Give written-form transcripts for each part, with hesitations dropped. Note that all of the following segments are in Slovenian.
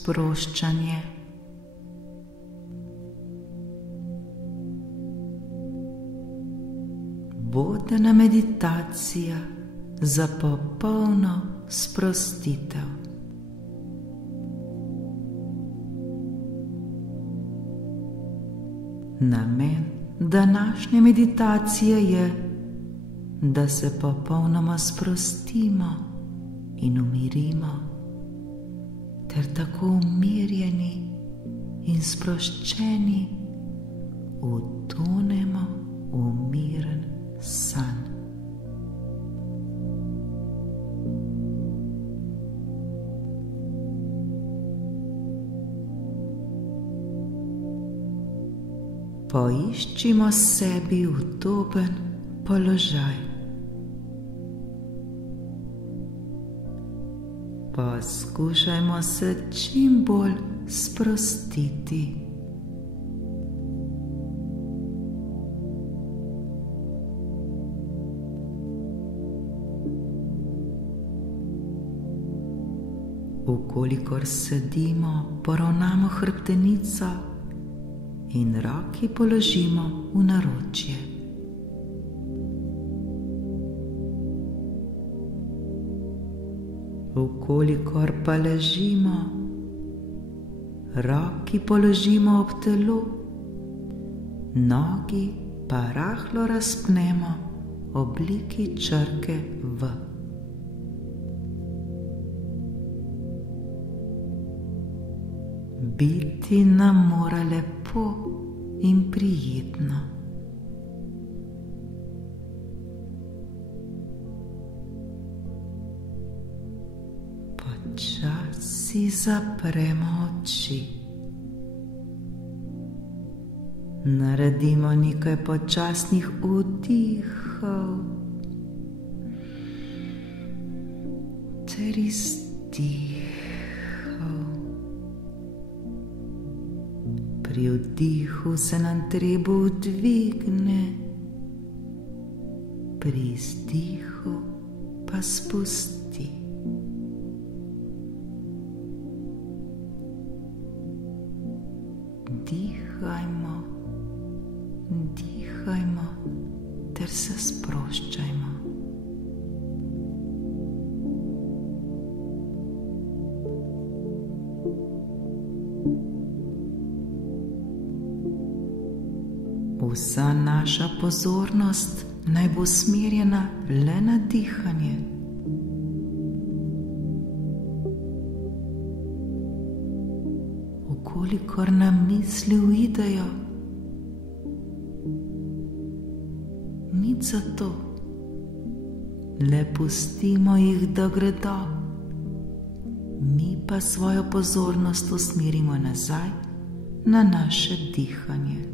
sproščanje. Vodena meditacija za popolno sprostitev. Namen današnje meditacije je, da se popolnoma sprostimo in umirimo, ter tako umirjeni in sproščeni utonemo v miren san. Poiščimo sebi udoben položaj. Poskušajmo se čim bolj sprostiti. Vkolikor sedimo, poravnamo hrbtenico in roki položimo v naročje. Vkolikor pa ležimo, roki položimo ob telo, nogi pa rahlo razpnemo v obliki črke V. Biti nam mora lepo in prijetno. Počasi zapremo oči. Naredimo nekaj počasnih vdihov ter izdihov. Pri vdihu se nam trebuh dvigne, pri izdihu pa spusti. Dihajmo, dihajmo ter se sproščajmo. Vsa naša pozornost naj bo usmerjena le na dihanje. Vkolikor nam misli uidejo, nič za to, le pustimo jih, da gredo, mi pa svojo pozornost usmerimo nazaj na naše dihanje.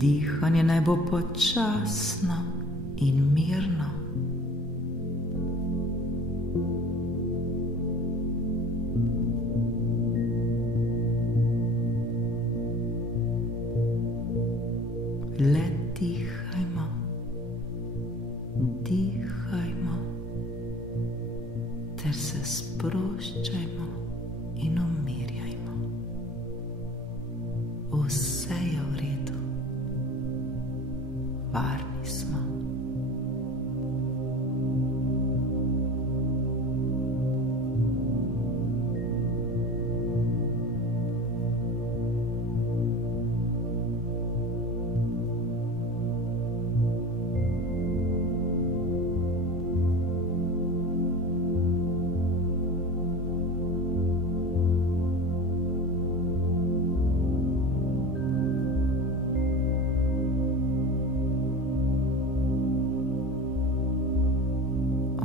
Dihanje naj bo počasno in mirno. Le dihajmo, dihajmo ter se sproščajmo in umirjajmo. Vse je v redu. Varni smo.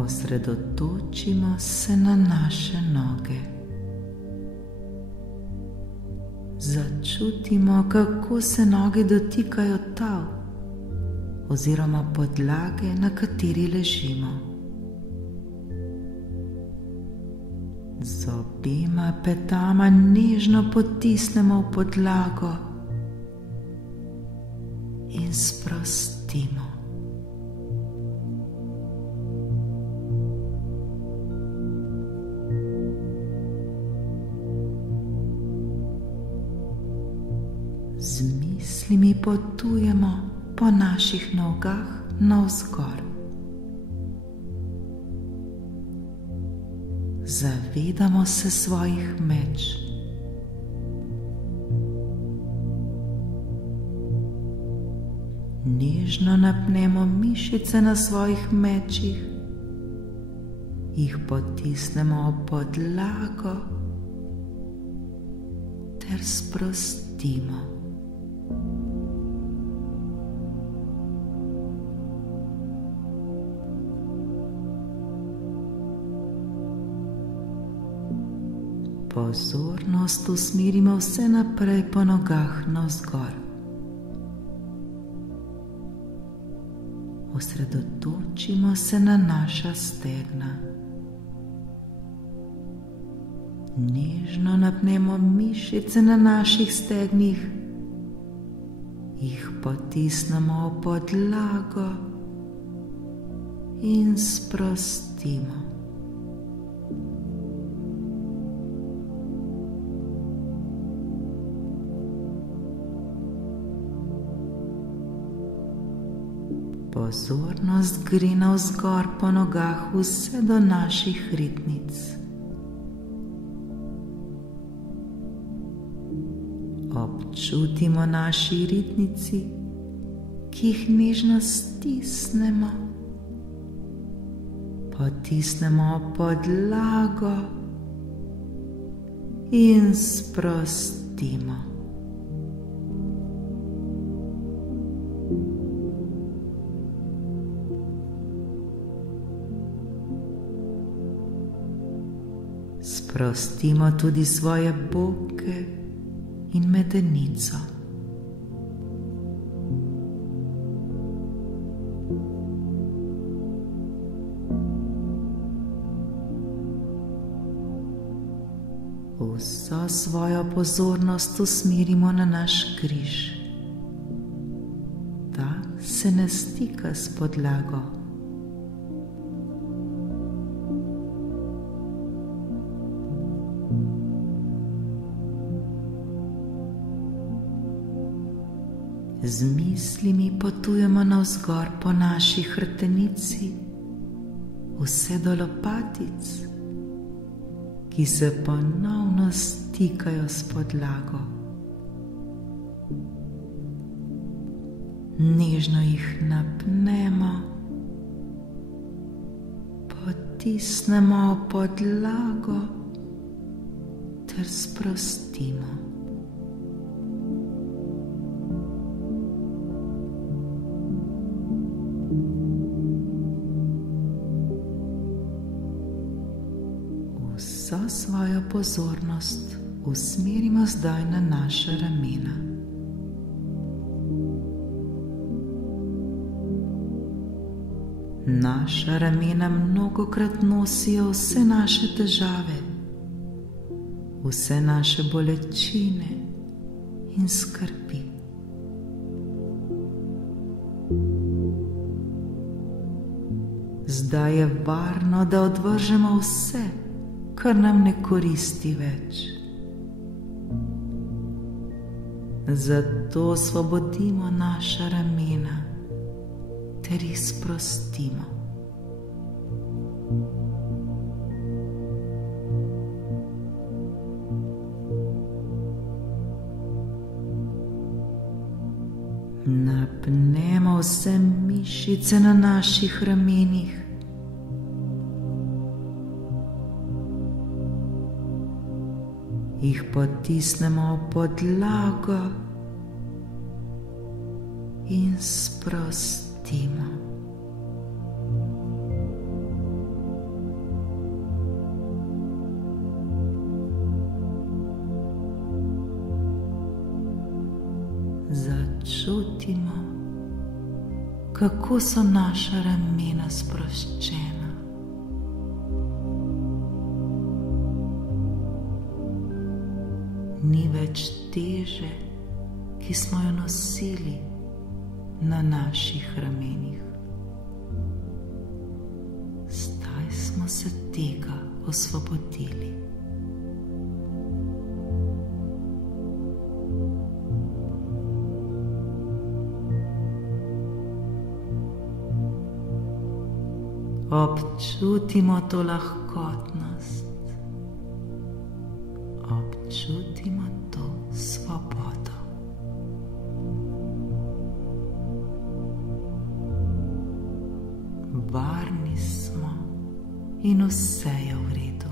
Osredotočimo se na naše noge. Začutimo, kako se noge dotikajo tal oziroma podlage, na kateri ležimo. Z obema petama nežno potisnemo v podlago in sprostimo. Z mislimi potujemo po naših nogah navzgor. Zavedamo se svojih meč. Nežno napnemo mišice na svojih mečih, jih potisnemo ob podlago ter sprostimo. Pozornost usmerimo vse naprej po nogah navzgor. Osredotočimo se na naša stegna. Nežno napnemo mišice na naših stegnih, jih potisnemo v podlago in sprostimo. Pozornost gre navzgor po nogah vse do naših ritnic. Občutimo naši ritnici, ki jih nežno stisnemo, potisnemo podlago in sprostimo. Sprostimo tudi svoje boke in medenico. Vso svojo pozornost usmerimo na naš križ. Ta se ne stika s podlago. Z mislimi potujemo navzgor po naši hrbtenici, vse do lopatic, ki se ponovno stikajo s podlago. Nežno jih napnemo, potisnemo v podlago ter sprostimo. Vso svojo pozornost usmerimo zdaj na naša ramena. Naša ramena mnogokrat nosijo vse naše težave, vse naše bolečine in skrbi. Zdaj je varno, da odvržemo vse, kar nam ne koristi več. Zato osvobodimo naša ramena ter jih sprostimo. Napnemo vse mišice na naših ramenih. Jih potisnemo v podlago in sprostimo. Začutimo, kako so naša ramena sproščena. Ni več teže, ki smo jo nosili na naših ramenih. Zdaj smo se tega osvobodili. Občutimo to lahkotnost, občutimo to svobodo. Varni smo in vse je v redu.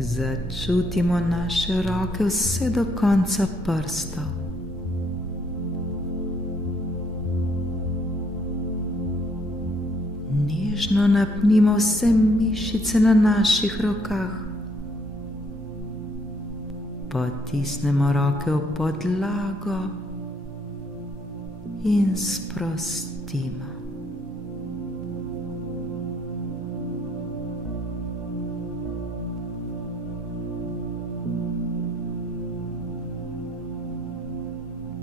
Začutimo naše roke vse do konca prstov. Nežno napnimo vse mišice na naših rokah. Potisnemo roke v podlago in sprostimo.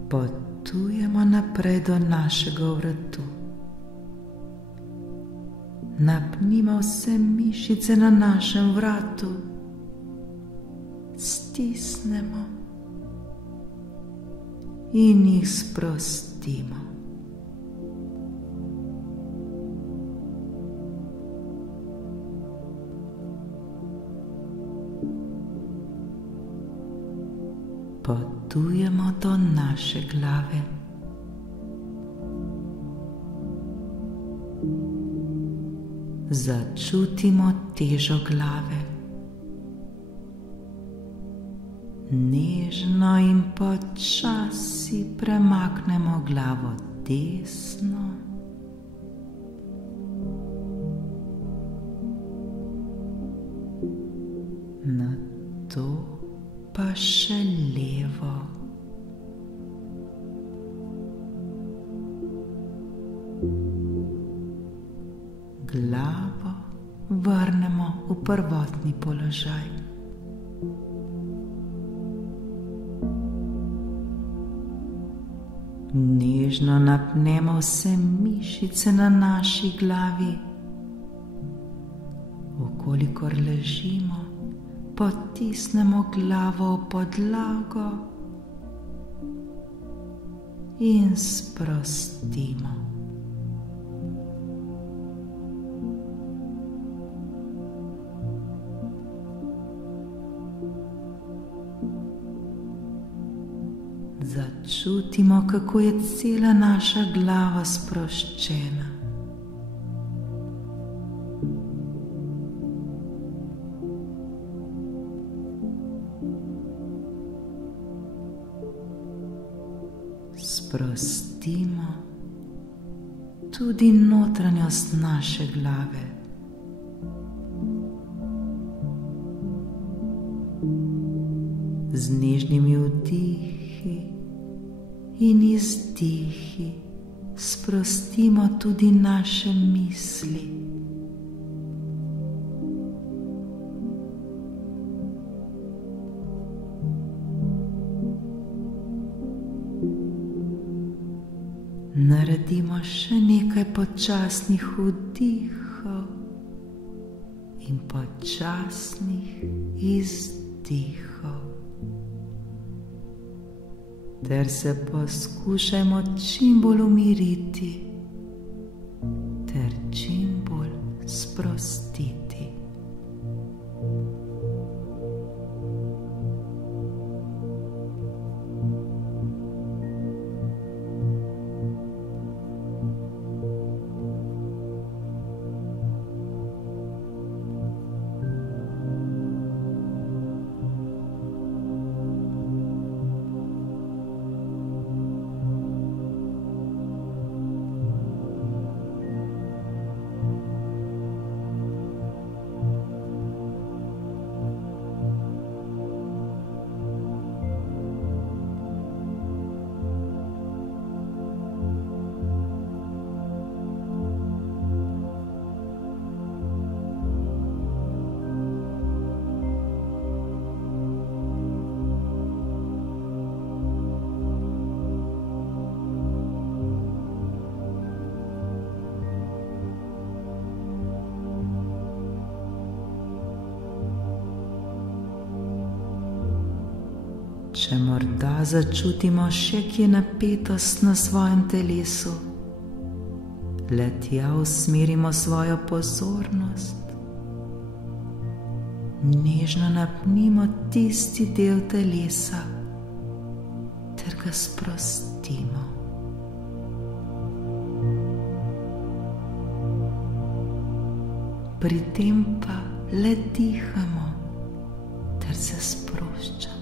Potujemo naprej do našega vratu. Napnimo vse mišice na našem vratu. Stisnemo in jih sprostimo. Potujemo do naše glave. Začutimo težo glave. Nežno in počasi premaknemo glavo desno, nato pa še levo. Glavo vrnemo v prvotni položaj. Nežno napnemo vse mišice na naši glavi. Vkolikor ležimo, potisnemo glavo v podlago in sprostimo. Začutimo, kako je cela naša glava sproščena. Sprostimo tudi notranjost naše glave. Z nežnimi vdihi in izdihi sprostimo tudi naše misli. Naredimo še nekaj počasnih vdihov in počasnih izdihov. Ter se poskušajmo čim bolj umiriti ter čim bolj sprostiti. Če morda začutimo še kje napetost na svojem telesu, le tja usmerimo svojo pozornost. Nežno napnimo tisti del telesa ter ga sprostimo. Pri tem pa le dihamo ter se sproščamo.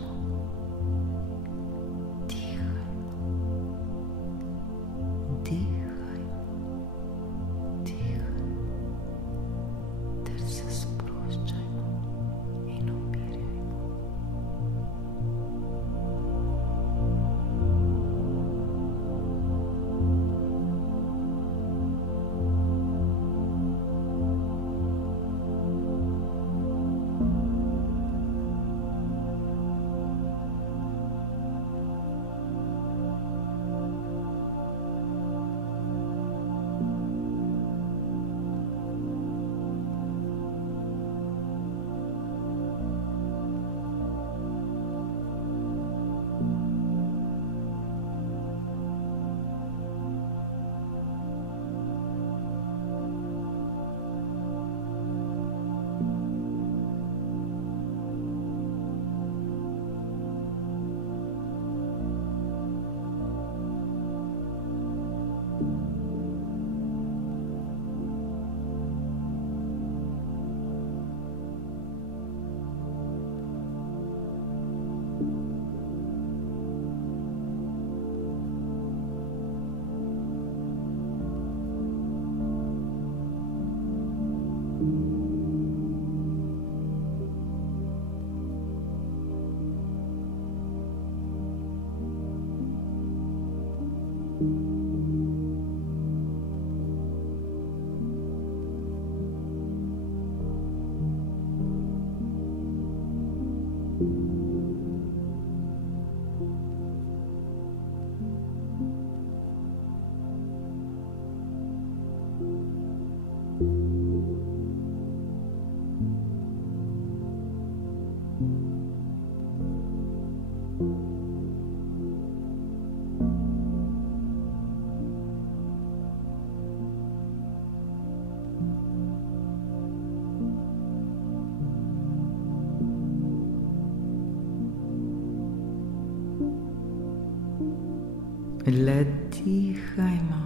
Le dihajmo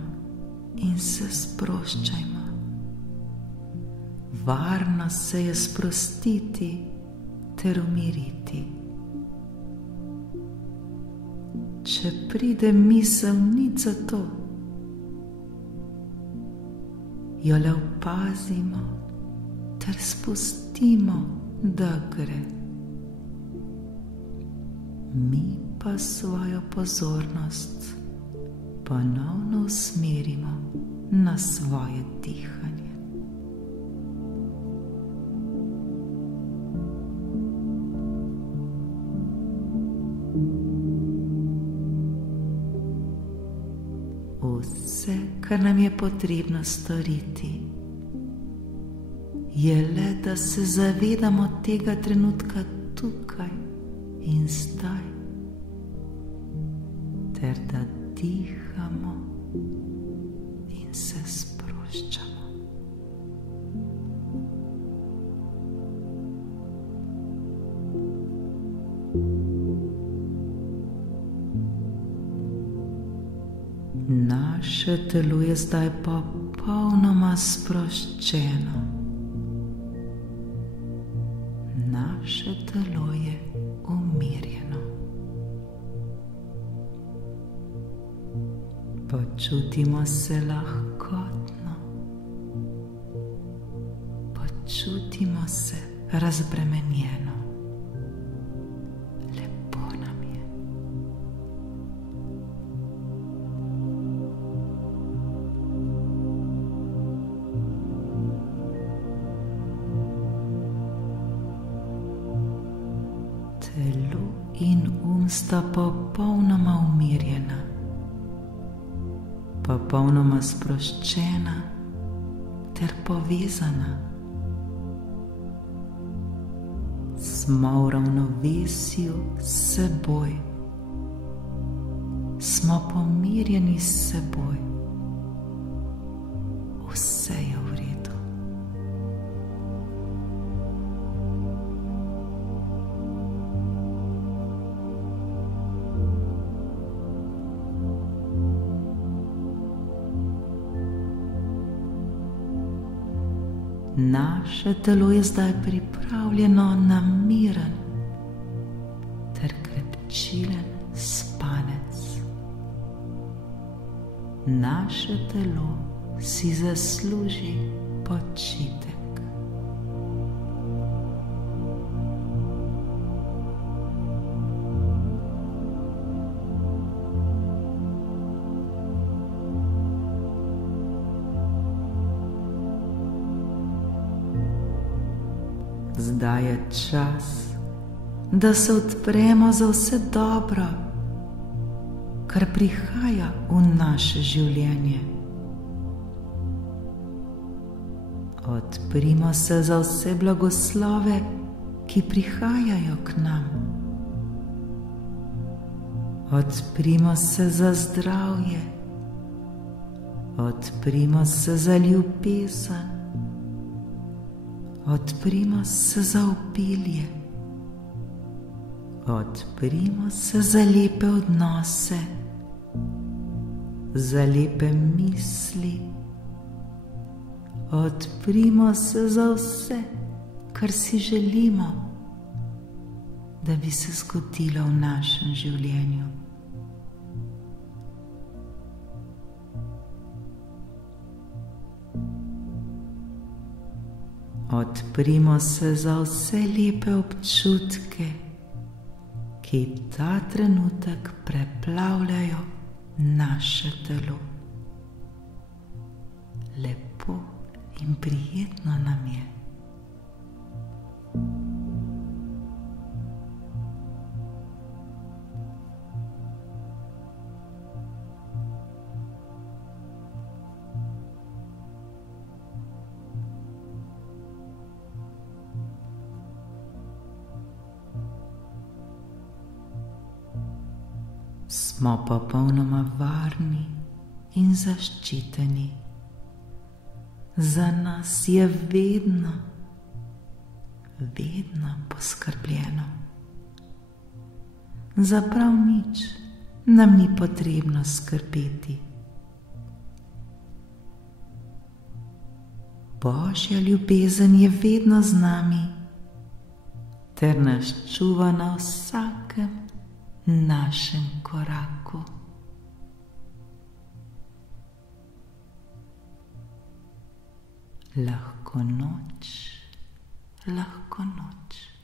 in se sproščajmo. Varno se je sprostiti ter umiriti. Če pride misel nič za to, jo le opazimo ter spustimo, da gre. Mi pa svojo pozornost ponovno usmerimo na svoje dihanje. Vse, kar nam je potrebno storiti, je le, da se zavedamo tega trenutka tukaj in zdaj, ter da dihamo in se sproščamo. Naše telo je zdaj popolnoma sproščeno. Naše telo je umirjeno. Počutimo se lahkotno. Počutimo se razbremenjeno. Lepo nam je. Telo in sta popolnoma umirjena, popolnoma sproščena ter povezana. Smo v ravnovesju s seboj. smo pomirjeni s seboj. Vse je v redu. Naše telo je zdaj pripravljeno na miren ter krepčilen spanec. Naše telo si zasluži počitek. Zdaj je čas, da se odpremo za vse dobro, kar prihaja v naše življenje. Odprimo se za vse blagoslove, ki prihajajo k nam. Odprimo se za zdravje. Odprimo se za ljubezen. Odprimo se za obilje. Odprimo se za lepe odnose, za lepe misli. Odprimo se za vse, kar si želimo, da bi se zgodilo v našem življenju. Odprimo se za vse lepe občutke, ki ta trenutek preplavljajo naše telo. Lepo in prijetno nam je. Smo popolnoma varni in zaščiteni. Za nas je vedno poskrbljeno. Za prav nič nam ni potrebno skrbeti. Božja ljubezen je vedno z nami ter nas čuva na vsakem našem koraku. Lahko noč, lahko noč.